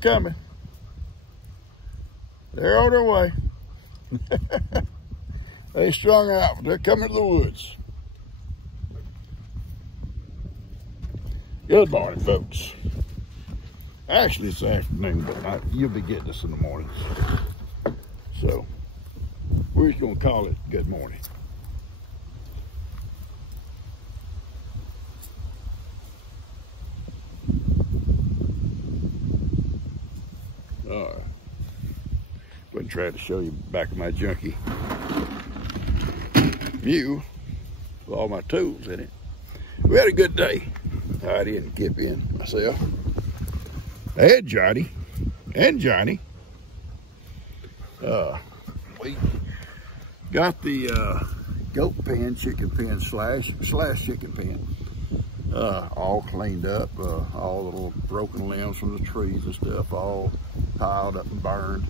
coming. They're on their way. They strung out. They're coming to the woods. Good morning, folks. Actually, it's afternoon, but you'll be getting this in the morning. So, we're just going to call it good morning. All right. Going to try to show you back of my junkie mule with all my tools in it. We had a good day. Heidi and Kippy and myself. And Johnny. We got the goat pen, chicken pen slash chicken pen all cleaned up. All the little broken limbs from the trees and stuff all piled up and burned.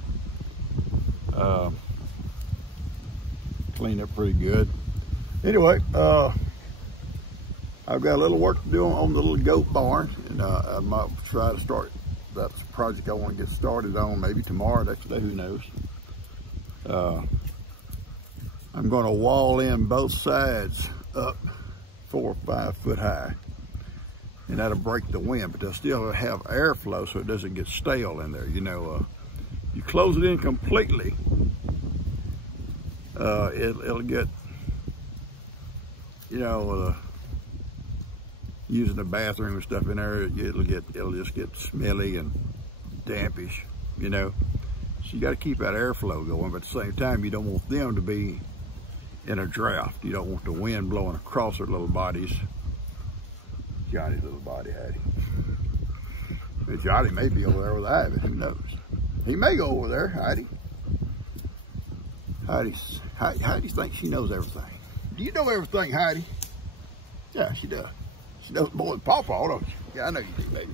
Cleaned up pretty good. Anyway, I've got a little work to do on the little goat barn, and I might try to start. That's a project I want to get started on maybe tomorrow, next day, who knows. I'm going to wall in both sides up 4 or 5 foot high, and that'll break the wind, but they'll still have airflow so it doesn't get stale in there. You know, you close it in completely, it'll get, you know, using the bathroom and stuff in there, it'll just get smelly and dampish, you know. So you got to keep that airflow going, but at the same time, you don't want them to be in a draft. You don't want the wind blowing across their little bodies. Johnny's little body, Heidi. But Johnny may be over there with Ivy, who knows? He may go over there, Heidi. Heidi thinks she knows everything. Do you know everything, Heidi? Yeah, she does. She knows more than Pawpaw, don't you? Yeah, I know you do, baby.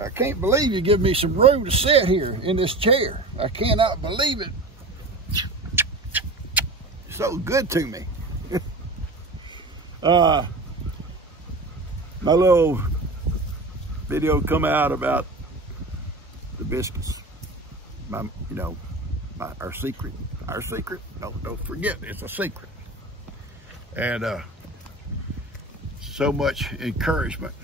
I can't believe you give me some room to sit here in this chair. I cannot believe it. So good to me. My little video come out about the biscuits. Our secret. Don't forget, it's a secret. And so much encouragement.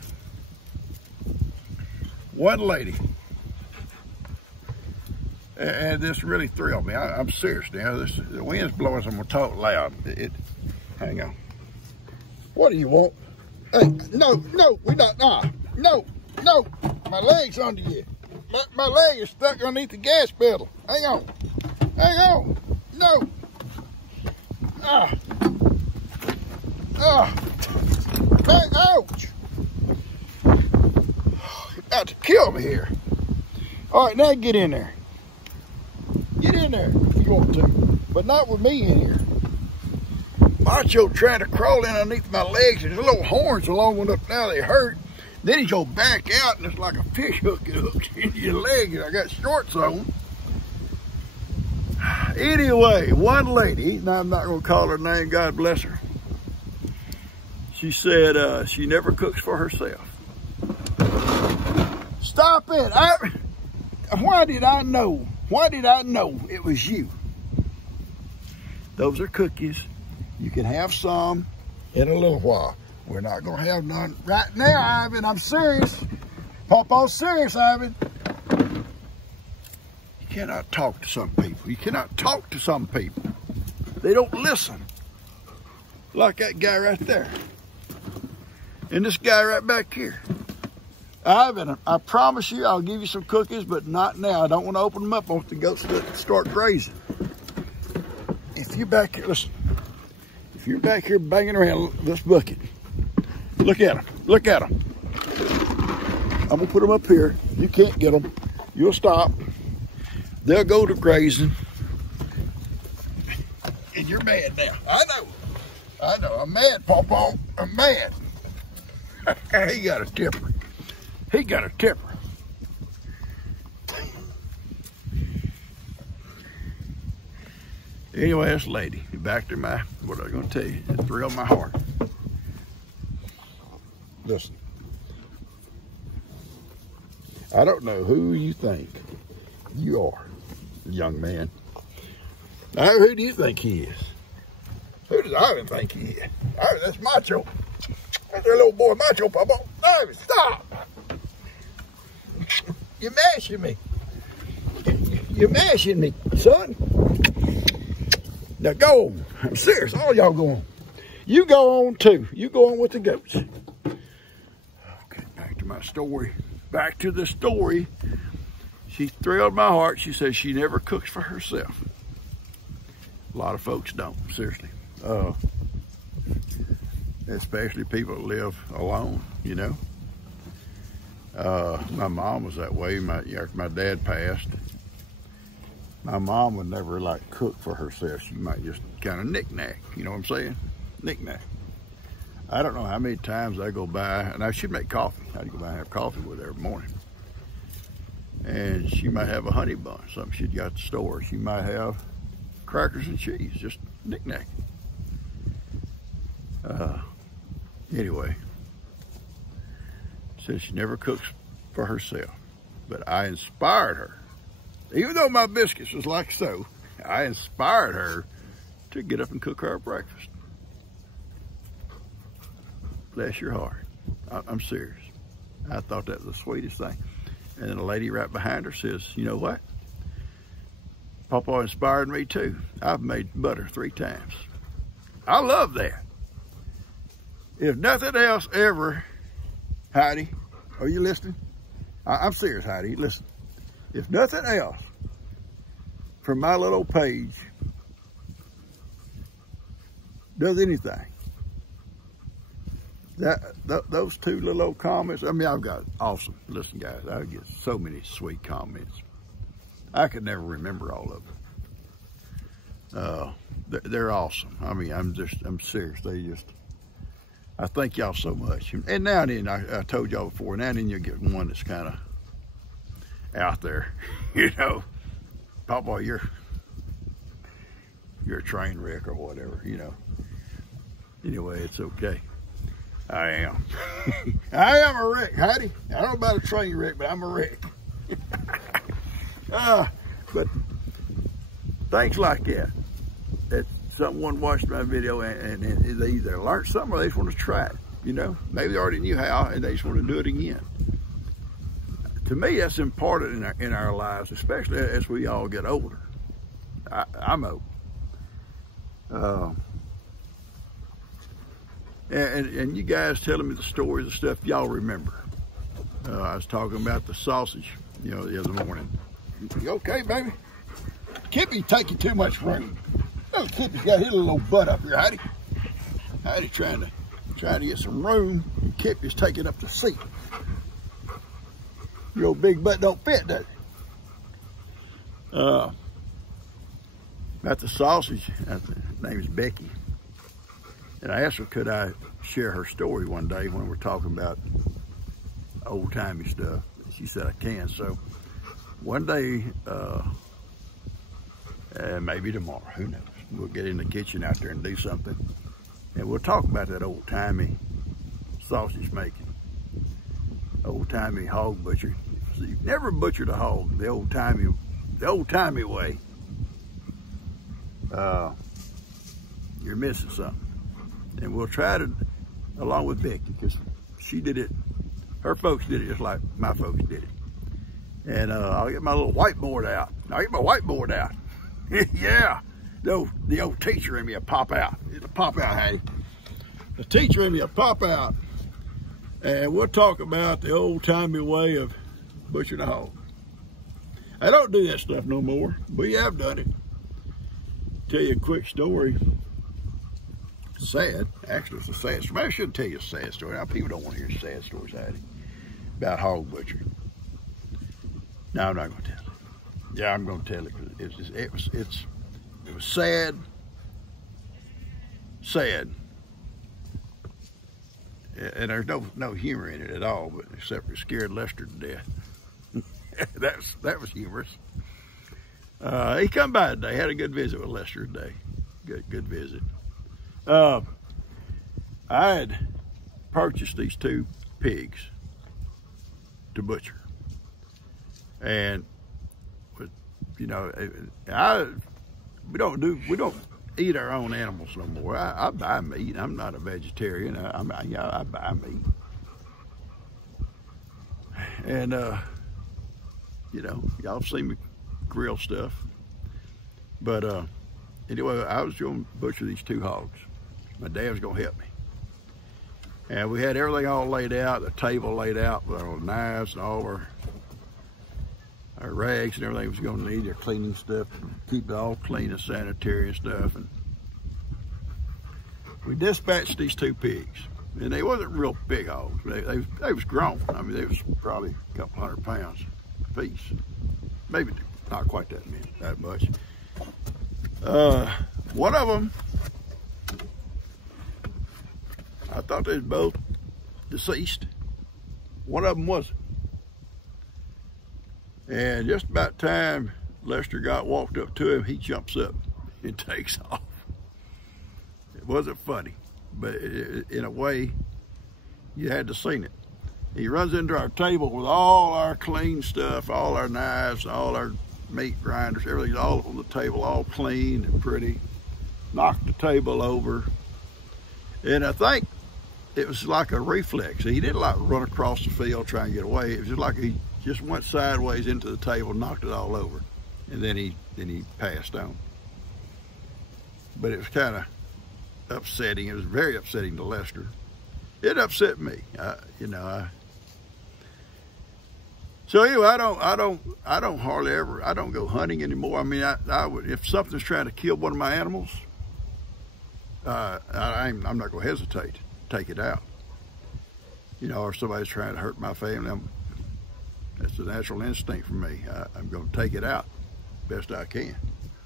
One lady, and this really thrilled me. I'm serious now. The wind's blowing, so I'm gonna talk loud. Hang on. What do you want? Hey, no, we're not. No. My leg's under you. My leg is stuck underneath the gas pedal. Hang on. No. Ouch. You're about to kill me here. All right, now get in there. Get in there if you want to, but not with me in here. Macho trying to crawl in underneath my legs. There's little horns along one up now, they hurt. Then he's gonna back out and it's like a fish hook. It hooks into your leg and I got shorts on. Anyway, one lady, and I'm not gonna call her name, God bless her. She said she never cooks for herself. Stop it. Why did I know? Why did I know it was you? Those are cookies. You can have some in a little while. We're not going to have none right now, Ivan. I'm serious. Papa's serious, Ivan. You cannot talk to some people. You cannot talk to some people. They don't listen. Like that guy right there. And this guy right back here. Ivan, I promise you I'll give you some cookies, but not now. I don't want to open them up. I want the goats to start grazing. If you're back here, listen. If you're back here banging around this bucket, look at them. Look at them. I'm going to put them up here. You can't get them. You'll stop. They'll go to grazing. And you're mad now. I know. I'm mad, Pawpaw. I'm mad. He got a temper. Anyway, this lady, back to what I was going to tell you, it thrilled my heart. Listen, I don't know who you think you are, young man. Now, who do you think he is? Who does Ivan think he is? Ivan, that's Macho. That's that little boy Macho, Papa. Ivan, stop. You're mashing me. You're mashing me, son. Now go on. I'm serious. All y'all go on. You go on too. You go on with the goats. Okay, back to my story. Back to the story. She thrilled my heart. She says she never cooks for herself. A lot of folks don't, seriously. Especially people that live alone, you know. My mom was that way. After my dad passed, my mom would never like cook for herself. She might just kind of knick-knack, you know what I'm saying? Knick-knack. I don't know how many times I go by, and I should make coffee. I'd go by and have coffee with her every morning. And she might have a honey bun, something she'd got at the store. She might have crackers and cheese, just knick-knack. Anyway, says she never cooks for herself, but I inspired her. Even though my biscuits was like so, I inspired her to get up and cook her breakfast. Bless your heart. I'm serious. I thought that was the sweetest thing. And then a lady right behind her says, you know what? Papa inspired me too. I've made butter 3 times. I love that. If nothing else ever, Heidi, are you listening? I'm serious, Heidi, listen. If nothing else, from my little page, does anything, those 2 little old comments, I mean, I've got awesome, listen guys, I get so many sweet comments. I could never remember all of them. They're awesome. I mean, I'm serious. I thank y'all so much. And now and then, I told y'all before, now and then you'll get one that's kind of out there, you know, Papa, you're a train wreck or whatever, you know. Anyway, it's okay. I am. I am a wreck, Heidi. I don't know about a train wreck, but I'm a wreck. But things like that someone watched my video and they either learned something or they just want to try it, you know. Maybe they already knew how and they just want to do it again. To me, that's important in our lives, especially as we all get older. I'm old. And you guys telling me the stories and stuff y'all remember. I was talking about the sausage, you know, the other morning. You okay, baby? Kippy taking too much room. Little Kippy's got his little old butt up here, Heidi. Heidi trying to get some room, and Kippy's taking up the seat. Your old big butt don't fit, does it? About the sausage, her name is Becky. And I asked her, could I share her story one day when we're talking about old-timey stuff. She said I can. So one day, maybe tomorrow, who knows? We'll get in the kitchen out there and do something. And we'll talk about that old-timey sausage making. Old-timey hog butcher. So you've never butchered a hog the old-timey way. You're missing something. And we'll try to, along with Becky, because she did it, her folks did it just like my folks did it. And I'll get my little whiteboard out. I'll get my whiteboard out. Yeah, the old teacher in me will pop out. It'll pop out, hey. The teacher in me will pop out. And we'll talk about the old-timey way of butchering a hog. I don't do that stuff no more, but yeah, I've done it. Tell you a quick story. Sad, actually it's a sad story. Maybe I shouldn't tell you a sad story. Now, people don't want to hear sad stories, Heidi, about hog butchering. No, I'm not going to tell it. Yeah, I'm going to tell it because it was sad, and there's no humor in it at all, but except for it scared Lester to death. that was humorous. He come by today, had a good visit with Lester today. Good visit. I had purchased these 2 pigs to butcher. And, you know, we don't eat our own animals no more. I buy meat. I'm not a vegetarian. I buy meat. And, you know, y'all see me grill stuff. But anyway, I was going to butcher these 2 hogs. My dad was going to help me. And we had everything all laid out, the table laid out with our knives and all our rags and everything was going to need, our cleaning stuff, keep it all clean and sanitary and stuff. And we dispatched these 2 pigs. And they wasn't real big hogs. They was grown. I mean, they was probably a couple 100 pounds a piece. Maybe not quite that much. One of them, I thought they was both deceased. One of them wasn't. And just about time Lester walked up to him, he jumps up and takes off. It wasn't funny, but in a way, you had to seen it. He runs into our table with all our clean stuff, all our knives, all our meat grinders, everything's all on the table, all clean and pretty. Knocked the table over. And I think it was like a reflex. He didn't like run across the field trying to get away. It was just like he just went sideways into the table, knocked it all over. And then he passed on. But it was kind of upsetting. It was very upsetting to Lester. It upset me, you know. So anyway, I don't hardly ever, I don't go hunting anymore. I mean, I would, if something's trying to kill one of my animals, I'm not gonna hesitate to take it out. You know, or somebody's trying to hurt my family, that's the natural instinct for me. I'm gonna take it out best I can,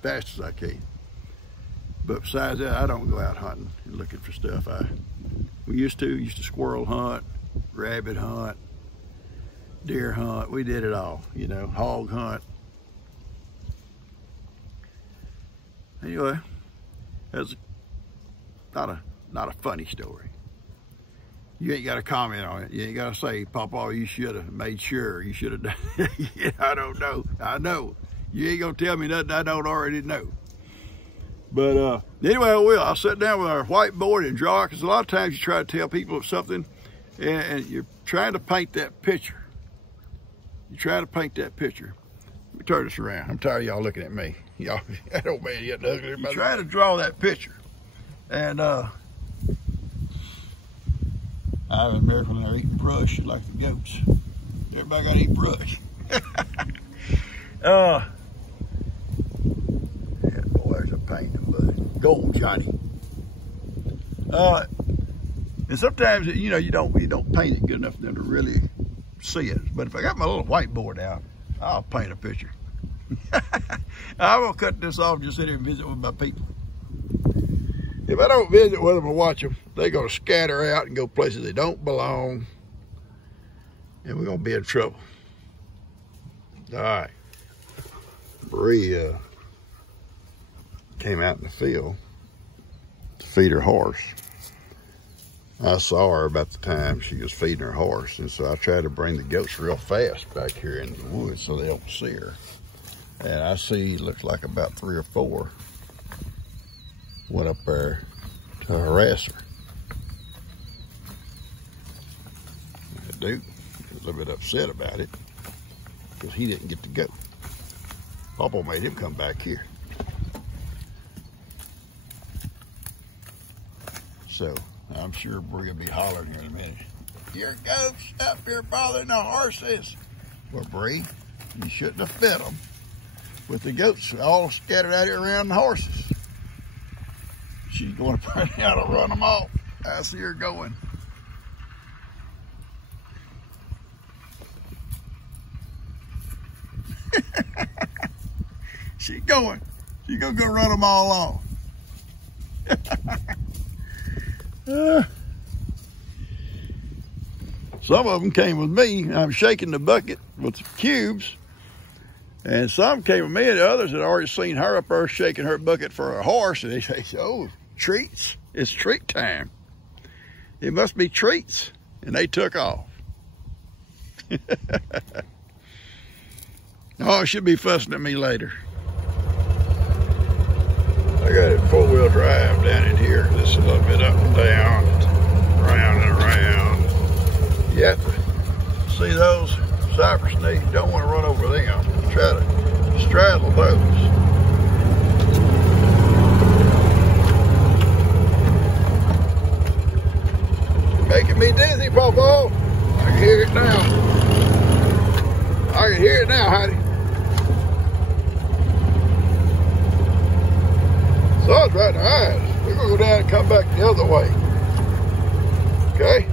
fast as I can. But besides that, I don't go out hunting and looking for stuff. We used to squirrel hunt, rabbit hunt, deer hunt. We did it all, you know, hog hunt. Anyway, that's not a funny story. You ain't got to comment on it. You ain't got to say, Papa, you should have made sure. You should have done it. Yeah, I don't know. I know. You ain't gonna tell me nothing I don't already know. But anyway, I will. I'll sit down with our whiteboard and draw, because a lot of times you try to tell people of something and you're trying to paint that picture. You're trying to paint that picture. Let me turn this around. I'm tired of y'all looking at me. Y'all, that old man getting ugly. You're trying to draw that picture. And I remember when they're eating brush like the goats. Everybody got to eat brush. There's a painting, but gold, Johnny. And sometimes, you know, you don't paint it good enough for them to really see it. But if I got my little whiteboard out, I'll paint a picture. I will cut this off and just sit here and visit with my people. If I don't visit with them and watch them, they're gonna scatter out and go places they don't belong, and we're gonna be in trouble. All right, Bree came out in the field to feed her horse. I saw her about the time she was feeding her horse, and so I tried to bring the goats real fast back here in the woods so they don't see her. And I see, looks like about 3 or 4 went up there to harass her. The dude was a little bit upset about it because he didn't get to go. Papa made him come back here. So I'm sure Bree will be hollering here in a minute. Your goats up here bothering the horses. Well, Bree, you shouldn't have fed them with the goats all scattered out here around the horses. She's going to find out how to run them off. I see her going. She's going. She's going to go run them all off. Some of them came with me. I'm shaking the bucket with the cubes. And some came with me, and the others had already seen her up there shaking her bucket for a horse. And they say, oh, treats. It's treat time. It must be treats. And they took off. Oh, she'll be fussing at me later. I got it 4-wheel drive down in here. Just a little bit up and down, round and around. You have to see those cypress knees. Don't want to run over them. Try to straddle those. Making me dizzy, Popo. I can hear it now. I can hear it now, Heidi. Sun's right in the eyes. We're gonna go down and come back the other way. Okay?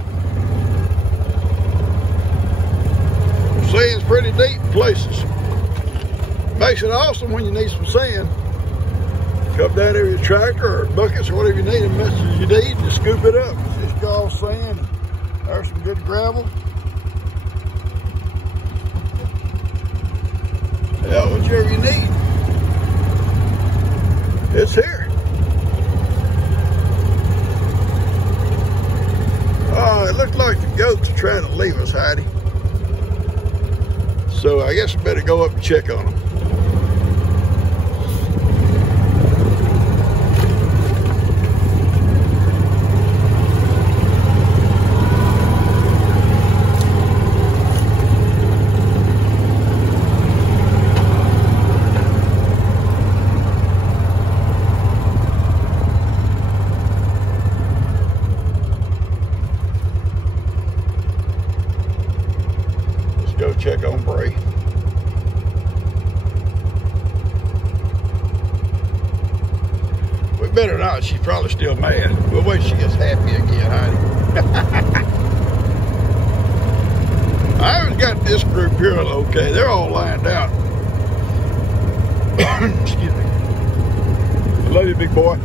Sand's pretty deep in places. Makes it awesome when you need some sand. Come down there with your tractor or buckets or whatever you need, as much as you need, and just scoop it up. It's just all sand. There's some good gravel. Yeah, whichever you need. It's here. Oh, it looks like the goats are trying to leave us, Heidi. So I guess I better go up and check on them. Check on Bray. We better not. She's probably still mad. We'll wait till she gets happy again, Heidi. I haven't got this group here okay. They're all lined out. Excuse me. I love you, big boy.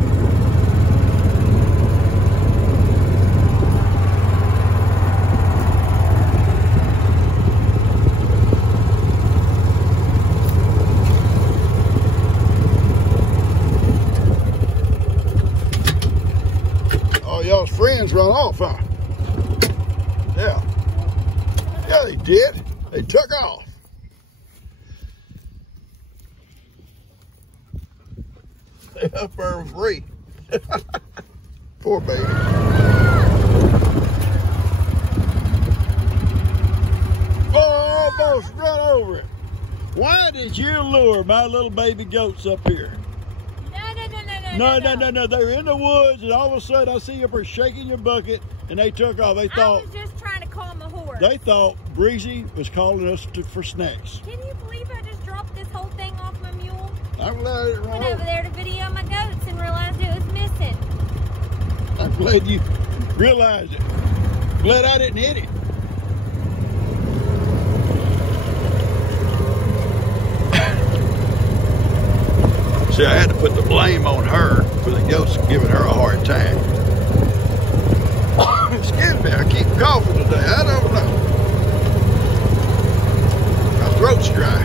Y'all's friends run off, huh? Yeah. Yeah, they did. They took off. They up there free. Poor baby. Oh, almost run over it. Why did you lure my little baby goats up here? No. They're in the woods, and all of a sudden I see you up there shaking your bucket, and they took off. They thought I was just trying to calm the horse. They thought Breezy was calling us for snacks. Can you believe I just dropped this whole thing off my mule? I'm glad it Went over there to video my goats and realized it was missing. I'm glad you realized it. Glad I didn't hit it. See, I had to put the blame on her for the goats giving her a hard time. Excuse me, I keep coughing today. I don't know. My throat's dry.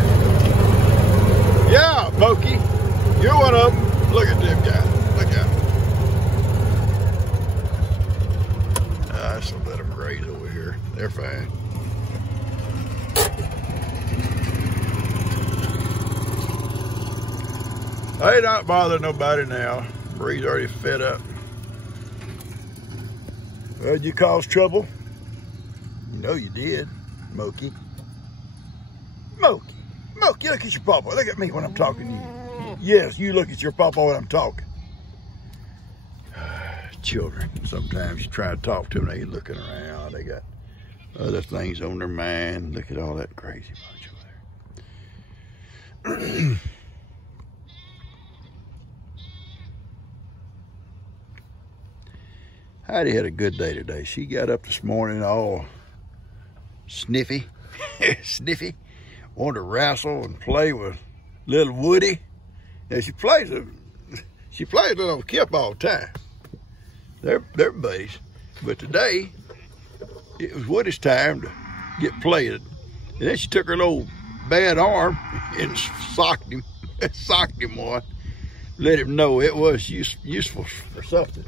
Yeah, Pokey, you're one of them. Look at them guys. Look at them. I just let them graze over here. They're fine. I ain't not bothering nobody now. Bree's already fed up. Well, did you cause trouble? You know you did, Mokey. Mokey, look at your papa. Look at me when I'm talking to you. Yes, you look at your papa when I'm talking. Children, sometimes you try to talk to them, they looking around. They got other things on their mind. Look at all that crazy bunch over there. Heidi had a good day today. She got up this morning all sniffy, wanted to wrestle and play with little Woody. And she plays little Kip all the time. They're buddies. But today, it was Woody's time to get played. And then she took her little bad arm and socked him one. Let him know it was useful for something.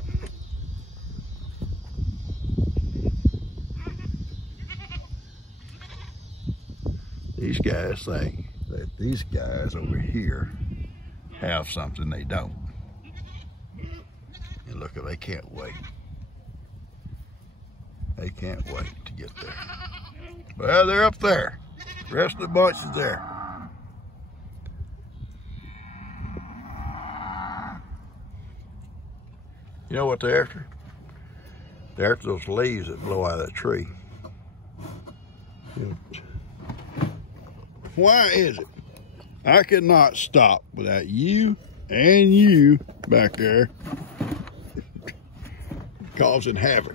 These guys think that these guys over here have something they don't. And look, they can't wait. They can't wait to get there. Well, they're up there. The rest of the bunch is there. You know what they're after? They're after those leaves that blow out of that tree. Why is it I cannot stop without you and you back there causing havoc?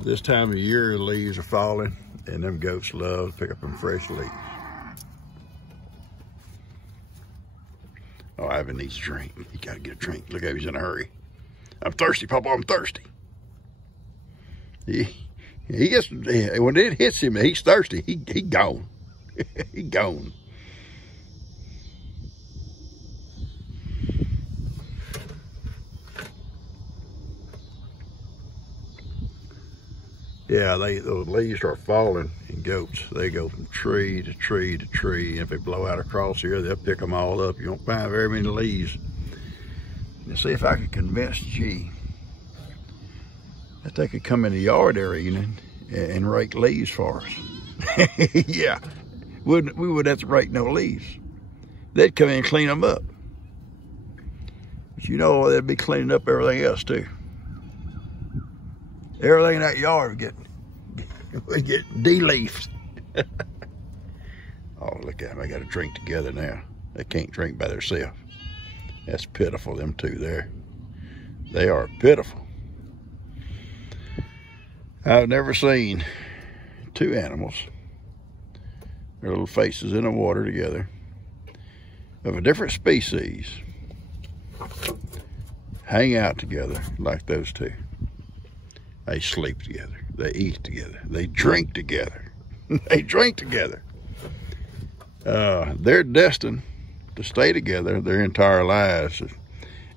This time of year, the leaves are falling, and them goats love to pick up them fresh leaves. Oh, Ivan needs a drink. He gotta get a drink. Look how he's in a hurry. I'm thirsty, Papa, I'm thirsty. He gets, when it hits him, he's thirsty. He gone. He gone. Yeah, those leaves start falling in goats. They go from tree to tree to tree. And if they blow out across here, they'll pick them all up. You won't find very many leaves. And see if I could convince G that they could come in the yard every evening and rake leaves for us. Yeah, we wouldn't have to rake no leaves. They'd come in and clean them up. But you know, they'd be cleaning up everything else too. Everything in that yard would get de-leafed. Oh, look at them. They got to drink together now. They can't drink by themselves. That's pitiful, them two there. They are pitiful. I've never seen two animals, their little faces in the water together, of a different species, hang out together like those two. They sleep together. They eat together. They drink together. They drink together. They're destined to stay together their entire lives.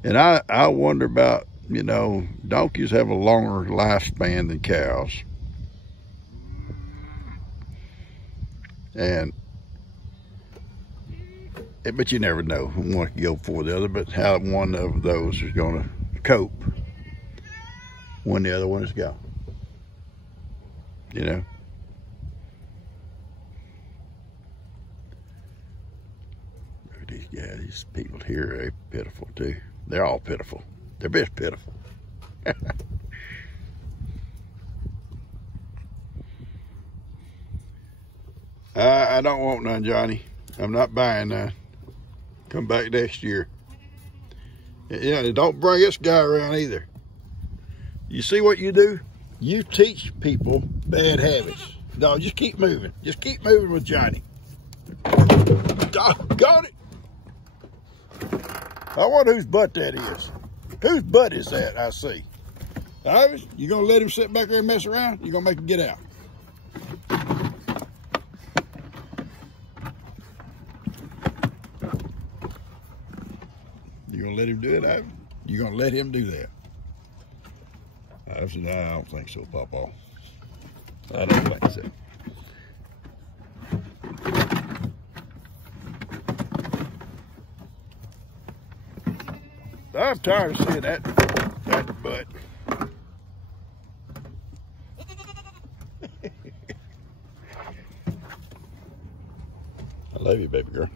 And I wonder about, you know, donkeys have a longer lifespan than cows. But you never know. One can go before the other, but how one of those is going to cope when the other one is gone. You know? These guys, these people here are pitiful too. They're all pitiful. They're just pitiful. I don't want none, Johnny. I'm not buying none. Come back next year. Yeah, don't bring this guy around either. You see what you do? You teach people bad habits. No, just keep moving. Just keep moving with Johnny. Got it. I wonder whose butt that is. Whose butt is that I see? Ivan, you gonna let him sit back there and mess around? You gonna make him get out? You gonna let him do it, Ivan? You gonna let him do that? I said, I don't think so, Papa. I don't think so. I'm tired of seeing that butt. I love you, baby girl.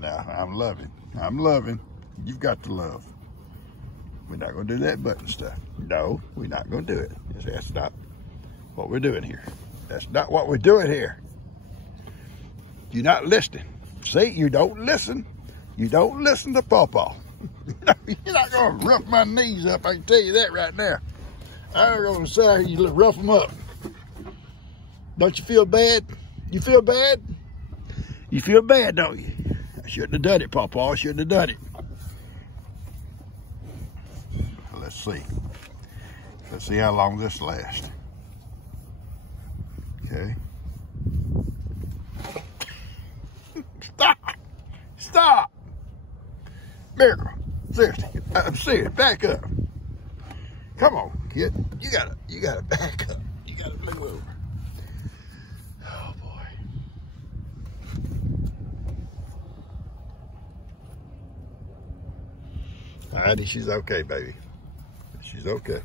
No, I'm loving. I'm loving. You've got to love. We're not going to do that button stuff. No, we're not going to do it. That's not what we're doing here. That's not what we're doing here. You're not listening. See, you don't listen. You don't listen to Pawpaw. You're not going to rough my knees up. I can tell you that right now. I'm going to say you rough them up. Don't you feel bad? You feel bad? You feel bad, don't you? shouldn't have done it, Pawpaw. I shouldn't have done it. Let's see. Let's see how long this lasts. Okay. Stop! Stop! Miracle. Seriously. I'm serious. Back up. Come on, kid. You gotta back up. You gotta move over. Oh boy. Alrighty, she's okay, baby. She's okay.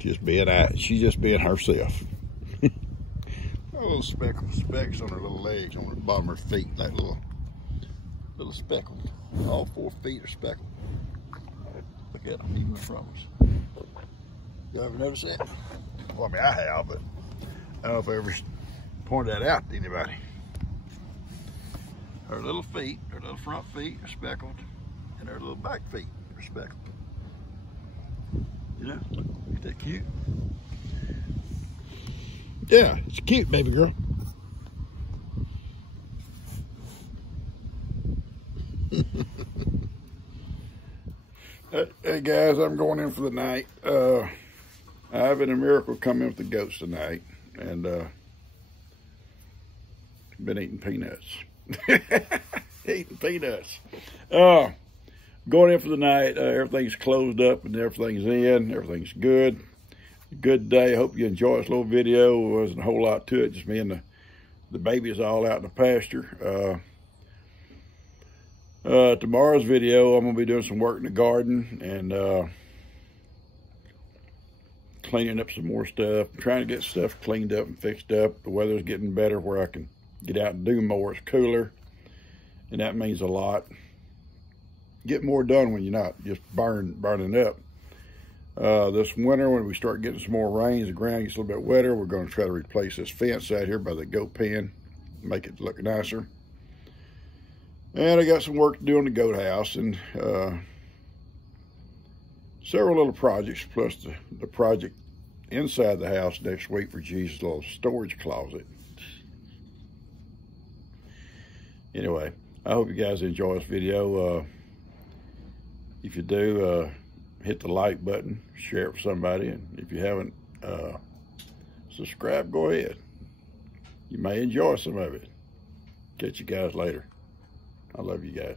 She's just being herself. Little specks on her little legs, on the bottom of her feet, like little speckles. All 4 feet are speckled. Look at them, even in front of us. You ever notice that? Well, I mean, I have, but I don't know if I ever pointed that out to anybody. Her little feet, her little front feet are speckled, and her little back feet are speckled. You know, ain't that cute? Yeah, it's cute, baby girl. Hey guys, I'm going in for the night. I've been a miracle come in with the goats tonight, and been eating peanuts. Eating peanuts. Going in for the night. Everything's closed up and everything's in. Everything's good. Good day. I hope you enjoy this little video. There wasn't a whole lot to it. Just me and the babies all out in the pasture. Tomorrow's video, I'm going to be doing some work in the garden and cleaning up some more stuff. I'm trying to get stuff cleaned up and fixed up. The weather's getting better where I can get out and do more. It's cooler, and that means a lot. Get more done when you're not just burning up. This winter, when we start getting some more rains, the ground gets a little bit wetter, we're going to try to replace this fence out here by the goat pen, make it look nicer. And I got some work to do on the goat house, and several little projects, plus the project inside the house next week for Jesus' little storage closet. Anyway, I hope you guys enjoy this video. If you do, hit the like button, share it with somebody, and if you haven't subscribed, go ahead. You may enjoy some of it. Catch you guys later. I love you guys.